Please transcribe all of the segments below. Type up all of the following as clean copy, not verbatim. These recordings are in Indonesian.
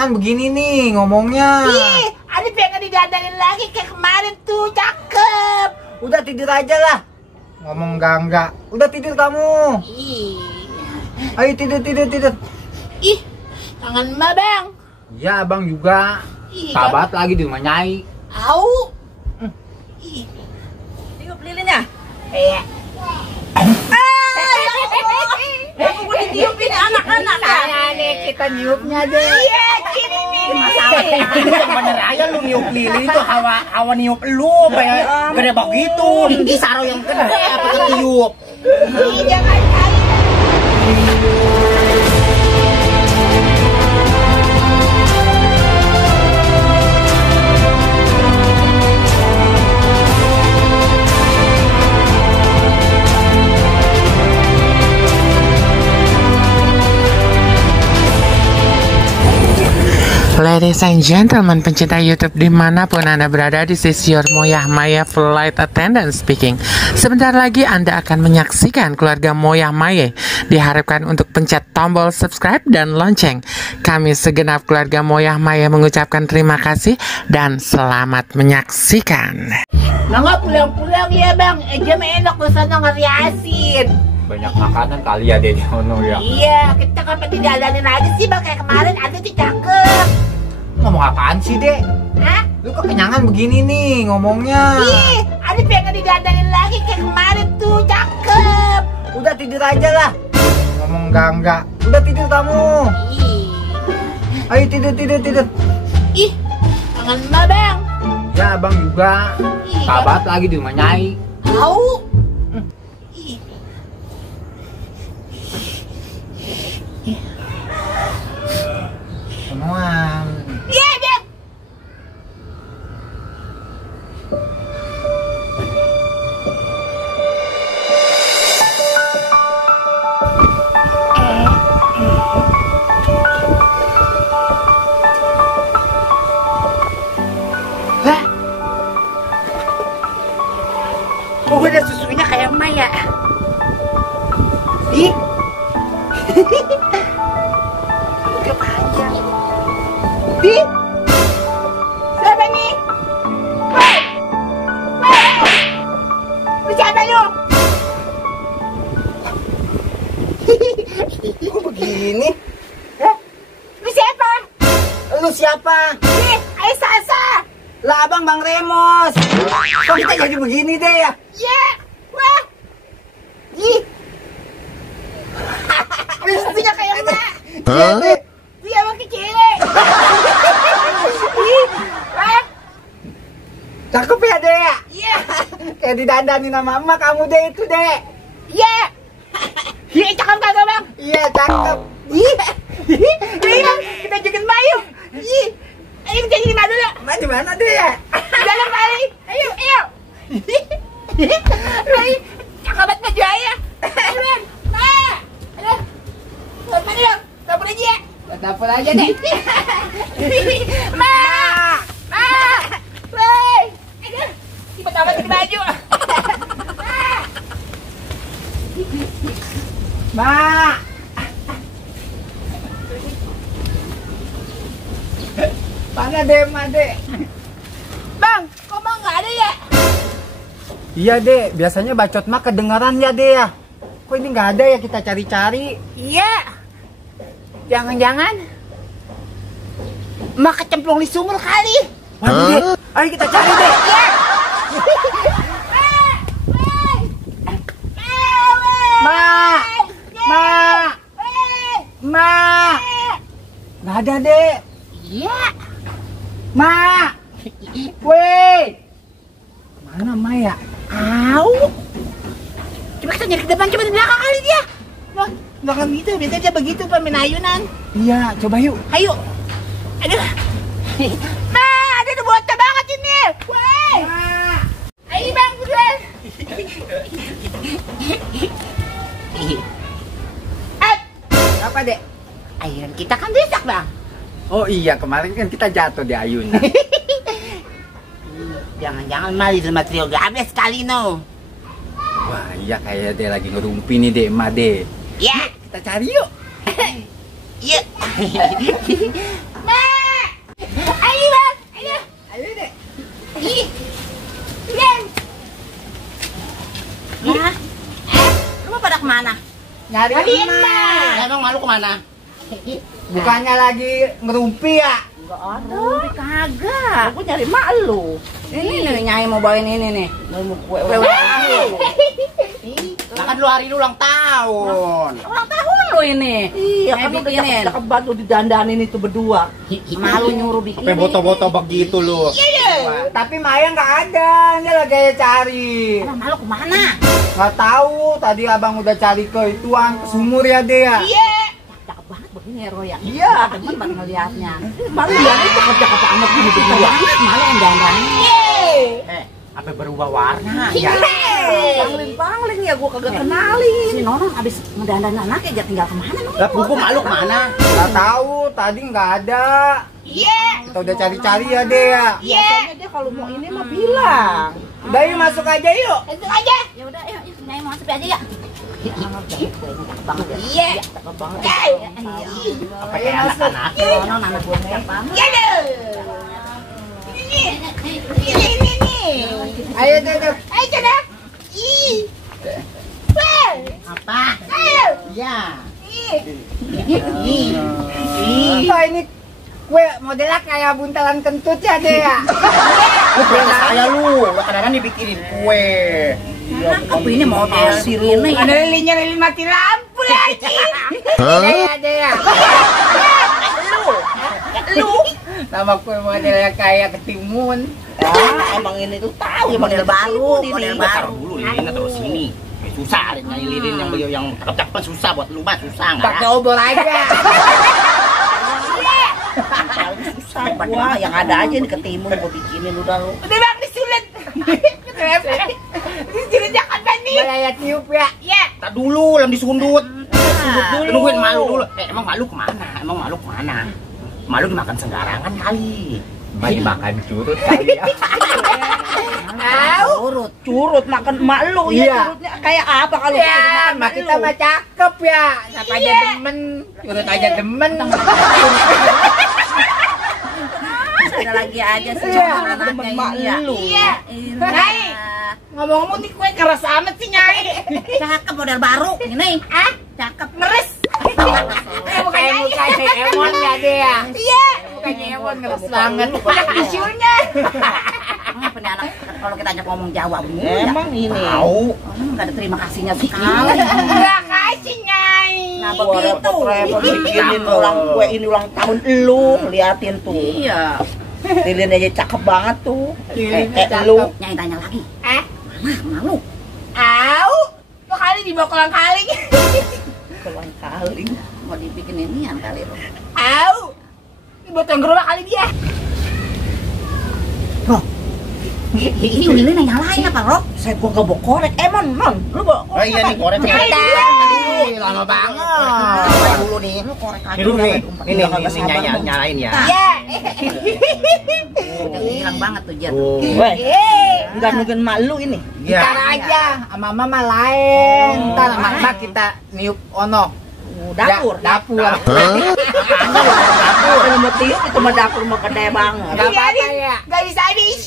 kekenyangan begini nih ngomongnya. Ih, ada pengen didandanin lagi kayak kemarin tuh, cakep. Udah tidur aja lah. Ngomong enggak. Udah tidur kamu. Ih, Ayo tidur. ih, tangan emak bang. Iya abang juga. Ih, Sahabat lagi di rumah Nyai. Au. Ih, Tiup lilinnya. iya. Aku gue ditiupin anak-anak. Nih kita niupnya deh. Iya, gini nih. Masalahnya bener aja lu niup lilin itu hawa niup lu kayak gede begitu. Di sarau yang gede apa ketiup. Ih, jangan kali. Ladies and gentlemen, pencinta YouTube dimanapun Anda berada, this is your Moyah Maya Flight Attendant speaking. Sebentar lagi Anda akan menyaksikan keluarga Moyah Maya. Diharapkan untuk pencet tombol subscribe dan lonceng. Kami segenap keluarga Moyah Maya mengucapkan terima kasih dan selamat menyaksikan. Nggak pulang-pulang ya bang, jam enak lu sana ngeriasin. Banyak makanan kali ya deh di ono ya. Iya, kita kan didadanin aja sih bang, kayak kemarin ada tuh cakep. Ngomong apaan sih dek? Hah? Lu kekenyangan begini nih ngomongnya. Ih, ada pengen didadanin lagi kayak kemarin tuh, cakep. Udah tidur aja lah. Ngomong enggak. Udah tidur kamu. Ih, Ayo tidur. ih, tangan emak bang. Ya abang juga. Ih, Sahabat lagi di rumah Nyai. Au. Ih. Semuaan. Iya bang. Hah? Kok gue ada susunya kayak emak ya? Ih. Rambutnya panjang. Ih. Siapa nih? Woi. Lu siapa lu? Kok begini? Lu siapa? Lu siapa? Ih, ayo Sasa. Lah abang Bang Remos. Kok kita jadi begini deh ya? Iya. Wah. Ih. Lu susunya kayak emak. Iya deh. Dia emang kecil. Ih. Wah. Cakep ya deh ya? Iya. Kayak didandanin sama emak kamu deh itu deh. Iya. Iya, cakep kagak bang? Iya cakep. Iya. Ayo bang, kita joget Bayu. Ih. Ayo kita joget dulu. Emak di mana deh ya? Di dalam kali. Ayo. Ayo. Cakep banget baju ayah. Ayo bang. Ma. Ayo. Mana bang? Dapur aja ya. Dapur aja deh. Ma. Ma. Woi. Aduh. Cepet amat pakai baju. Mak. Mana deh, Mak deh? Bang, kok bang nggak ada ya? Iya deh, biasanya bacot Mak kedengaran ya deh ya. Kok ini nggak ada ya, kita cari-cari. Iya. Jangan-jangan Mak kecemplung di sumur kali. Waduh deh, ayo kita cari deh. Iya. Mak, nggak ada deh. Iya. Mak, weh, mana Mak ya? Au. Coba kita nyari ke depan, coba di belakang kali dia. Loh, belakang gitu, biasanya dia begitu pemain ayunan. Iya, coba yuk. Ayo. Aduh. Ma, ada tuh bocah banget ini. Woi. Ayo bang, buruan. Apa dek? Ayunan kita kan rusak bang. Oh iya, kemarin kan kita jatuh di ayunan. Jangan-jangan mah di rumah trio gabe sekali no. Wah iya, kayak dia lagi ngerumpi nih dek, Mak deh. Ya. Kita cari yuk. Iya. Ma. Nyari Nyariin emak. Emang malu kemana? Bukannya lagi ngerumpi ya? Enggak ada. Kagak. Aku nyari mak lu. Ini nih Nyai mau bawain ini nih. Mau kue Nah, kan lu hari lu ulang tahun. ulang tahun lu ini. Iya, kan udah cakep banget lu didandanin itu berdua. Malu nyuruh bikin. Sampai boto-boto begitu lu. Tapi Maya nggak ada, dia lagi cari. Malu kemana? Nggak tahu, tadi abang udah cari ke ituan, ke sumur ya dia. Iya. Cakep banget begini ya Roy ya. Iya. Temen banget ngeliatnya. Malu liatnya cakep-cakep amat gini berdua. Malu yang dandanin. Apa berubah warna ya? Pangling ya, gua kagak kenalin. Si Nonon abis mendandan anaknya dia tinggal kemana Nonon? Lah buku malu kemana? Nggak tahu, tadi nggak ada. Kita udah cari-cari ya dia. Biasanya dia kalau mau ini mah bilang. Udah yuk masuk aja yuk. Itu aja. Ya udah, ayo Nyai mau masuk aja ya. Cakep banget ya. Iya. Cakep banget. Apa kayak anak-anak? Nonon anak gua cakep banget. Iya deh. Ini. Ayo duduk. Ayo coba. Ih. Wah. Apa? Ayo. Ya. Wah ini kue modelnya kayak buntalan kentut ya dia ya. Lu berapa saya lu? Kadang-kadang dibikinin kue. Cakep ini model ini. Ada lilin mati lampu lagi. Iya dia. Lu. Nama kue modelnya kayak ketimun. Emang ini tuh tahu ya model baru, model baru. Taruh dulu lilinnya terus sini. Susah nyari lilin yang cakep-cakep susah buat lu mah susah enggak? Pakai obor aja. Susah gua yang ada aja nih ketimun gua bikinin udah lu. Udah bang disulit. Disulitnya kan tadi. Bayar tiup ya. Iya. Tak dulu, lam disundut. Sundut dulu. Nungguin malu dulu. Emang malu kemana? Emang malu kemana? Malu dimakan sembarangan kali. Bayi makan curut kali ya. Curut makan emak lu Iya. ya curutnya kayak apa kalau Ya, makan mak kita mah cakep ya. Siapa aja demen, curut aja demen. ada lagi aja sih Iya. anaknya ini ya. Iya. Nyai. Ngomong-ngomong nih kue keras amat sih Nyai. Cakep model baru ini. Ah, Cakep. meres. Kayak mukanya Emon ya dia. Iya. Mukanya Emon ngeres banget. Banyak tisunya. Apa nih anak kalau kita ajak ngomong Jawa Emang ini. Tahu. nggak ada terima kasihnya sekali. Terima kasih Nyai. Nah begitu. bikinin ulang tahun lu liatin tuh. Iya. Lilin aja cakep banget tuh. Lilinnya cakep. Lu Nyai tanya lagi. Ah, Malu. au. Kok kali dibawa kolang kaling. Kolang kaling mau dibikin inian kali lu. Au. Ini buat yang gerobak kali dia. Ini lilin yang nyalain apa Rob? Saya gua nggak bawa korek. Mon, lu bawa Oh iya nih korek. Lama banget. Dulu nih. lu korek aja. Ini dulu nih. Ini Nggak sabar dong. nyalain ya. Iya. Udah hilang banget tuh Jan. Weh. Enggak nungguin malu ini. Iya. Ntar aja, sama mama lain. Ntar sama emak kita niup ono. Dapur. Dapur. Kalau mau tiup itu mah dapur mah gede banget. Gak apa-apa ya. Gak bisa habis.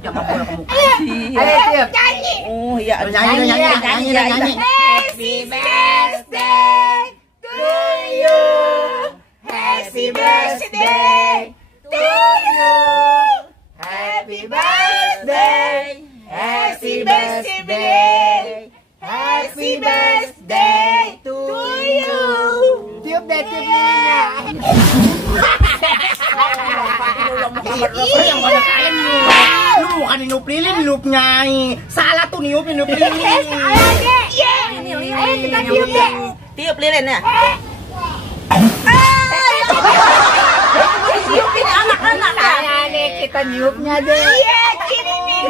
Jangan bola ke muka. Ayo tiup. Nyanyi. Oh iya, Nyanyi. Happy birthday to you. Happy birthday to you. Happy birthday. Happy birthday. Happy birthday to you. Tiup deh, tiup lilinnya. Yang pada kaya niup. Lu bukan niup lilin, niup Nyai. Salah tuh niup lilin. Iya. Ayo kita tiup deh. Tiup lilin ya. Tiupin anak-anak. Saya nih kita niupnya deh. Iya, gini nih.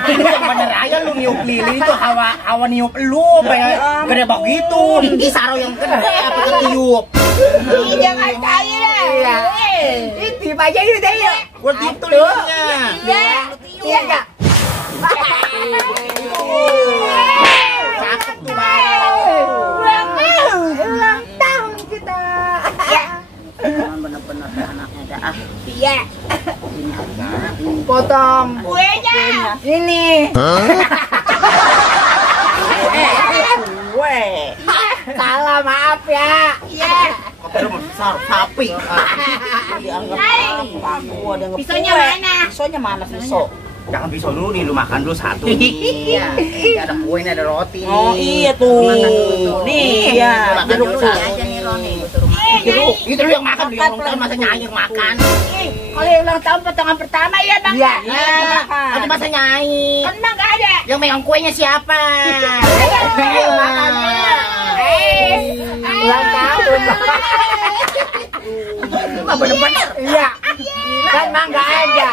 Yang bener aja lu niup lilin itu hawa niup lu kayak gede begitu. Di saro yang gede apa ketiup. Ih, jangan saya lah. Iya. Ini tiup aja yuk deh yuk. Gua tiup tuh lilinnya. Iya. Iya enggak? Cakep tuh. Ulang tahun kita. Bener-bener anaknya dah. Iya. Potong. Kuenya. Ini. Gue. salah, maaf ya. Iya. Apa mau sapi? Dianggap apa? Gua ada Pisaunya mana? Pisaunya mana pisau? Jangan pisau dulu nih, lu makan dulu satu nih. Iya. Ini ada kue, ini ada roti. Oh iya tuh. Makan dulu tuh. Nih, ya. Makan Jeruk dulu dulu satu. aja nih Roni. Gua suruh makan. Jeruk. Itu lu yang makan, lu yang ulang tahun masa Nyai yang makan. Kalau yang ulang tahun potongan pertama ya bang. Iya. Ada masa Nyai. Kan emang nggak ada. Yang megang kuenya siapa? Ayo makan. Ulang tahun. Mah bener-bener. Iya. Kan mah nggak ada.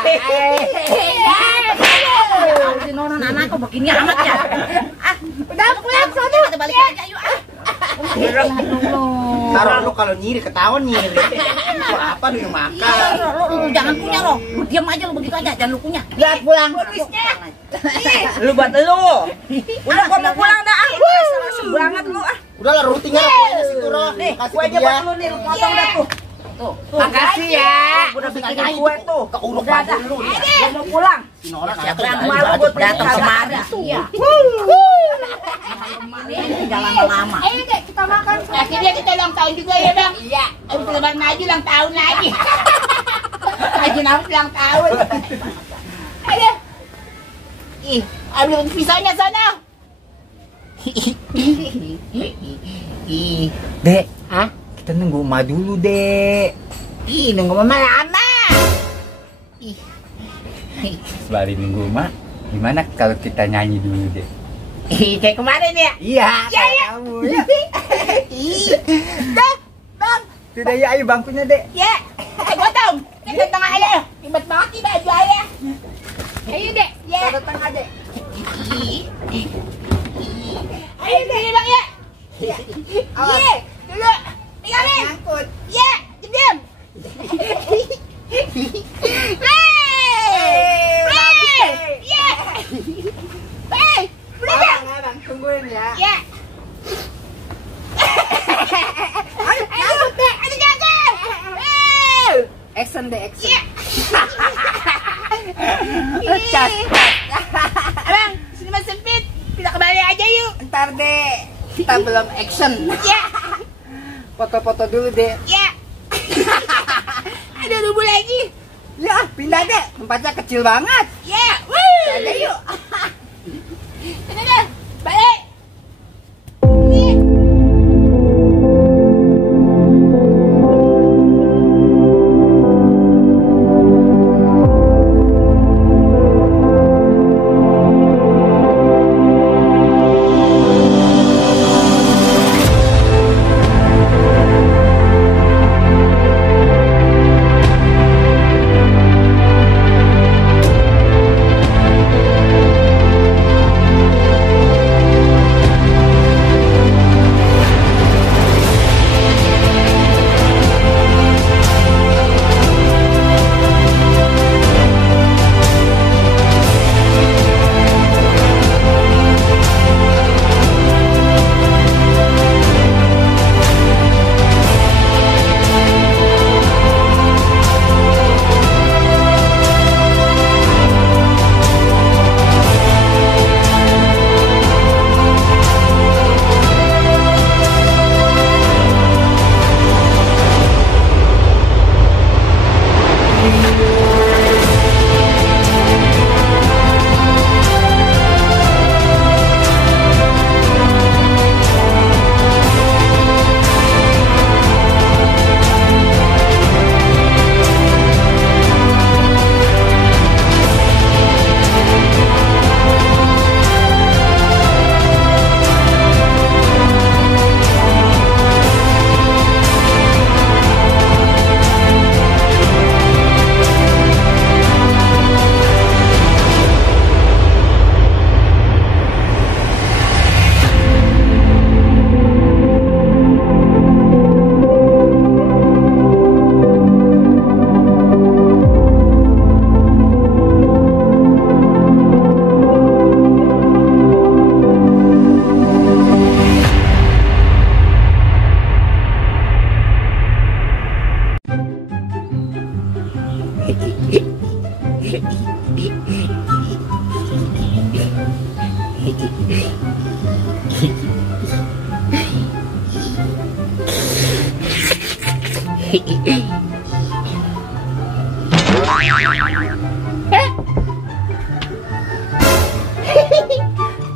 Si Nonon anak kok begini amat ya? Udah pulang sana. Kita balik aja yuk. Taruh lu kalau nyiri ketahuan nyiri. Itu apa lu yang makan? Lu jangan punya loh. Lu diam aja lu begitu aja, jangan lu punya. Lihat pulang. Lu buat lu. Udah gua mau pulang dah. Asem banget lu ah. Udah lah rutinnya lah kuenya situ Roh. Nih, Kasih ke kuenya dia. buat lu nih, lu potong dah tuh. Tuh, Makasih ya. Udah bikinin kue tuh. Keuruk Udah baju dah. lu nih. Gua mau pulang. Si Nora Yang malu gua datang kemari tuh. Iya. Ini jalan lama. Ayo deh kita makan. Akhirnya kita ulang tahun juga ya bang. Iya. Untuk lebaran aja ulang tahun lagi. Haji Nafis ulang tahun. Ayo. Ih, ambil pisaunya sana. Dek, kita nunggu emak dulu, Dek. Ih, nunggu mama lama. Sembari nunggu emak, gimana kalau kita nyanyi dulu, Dek? Ih, kayak kemarin ya. Iya, Iya, iya. kamu ya. Ih, dah, bang. Sudah ya, ayo bangkunya, Dek. Ya, gua tahu. Kita tengah aja. Ribet banget nih baju ayah. Ayo deh, ya. Kita tengah, Dek. Ayo deh, bang ya. Iya, dulu. Pegangin. Ya, diam. Ya. Bang, tungguin ya. Ya. Ayo, jaga. Action, Dek, action. Ya. Cas. Abang, sini mah sempit. Kita kembali aja yuk. Ntar, Dek. Kita belum action. Ya, Foto-foto dulu, Dek. ya. Ada rubuh lagi. Ya, pindah, Dek. Tempatnya kecil banget. Ya, wuh. Aja yuk. Udah dah, balik.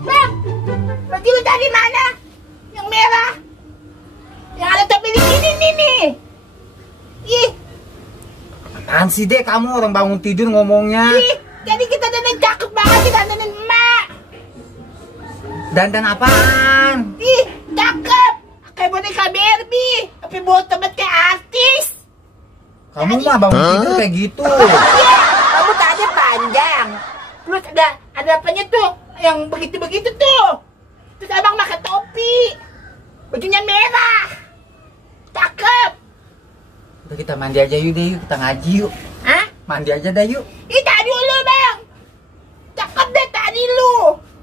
Bang, baju lu dari mana? Yang merah? Yang ada topi di sini nih. Ih, Apaan sih dek, kamu orang bangun tidur ngomongnya? ih, jadi kita dandan cakep banget sih dandanin emak. Dandan apaan? Ih, cakep. Kayak boneka Barbie, tapi buat tempat kayak artis. Kamu mah bangun tidur kayak gitu. Iya, kamu tadi panjang. Terus ada apanya tuh? Yang begitu-begitu tuh. Terus abang pakai topi. Bajunya merah. Cakep. Udah kita mandi aja yuk deh, yuk kita ngaji yuk. Hah? Mandi aja dah yuk. Ih, tadi lu, Bang. Cakep deh tadi lu.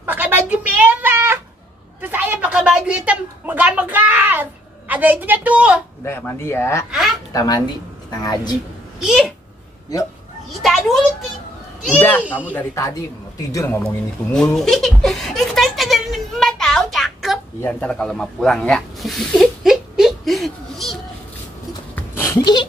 Pakai baju merah. Terus saya pakai baju hitam megar-megar. Ada itunya tuh. Udah mandi ya. Hah? Kita mandi, kita ngaji. Ih, Yuk. ih tadi dulu sih. Udah, kamu dari tadi mau tidur ngomongin itu mulu. Ih, kita dari emak tahu cakep. Iya, ntar kalau mau pulang ya. Ih.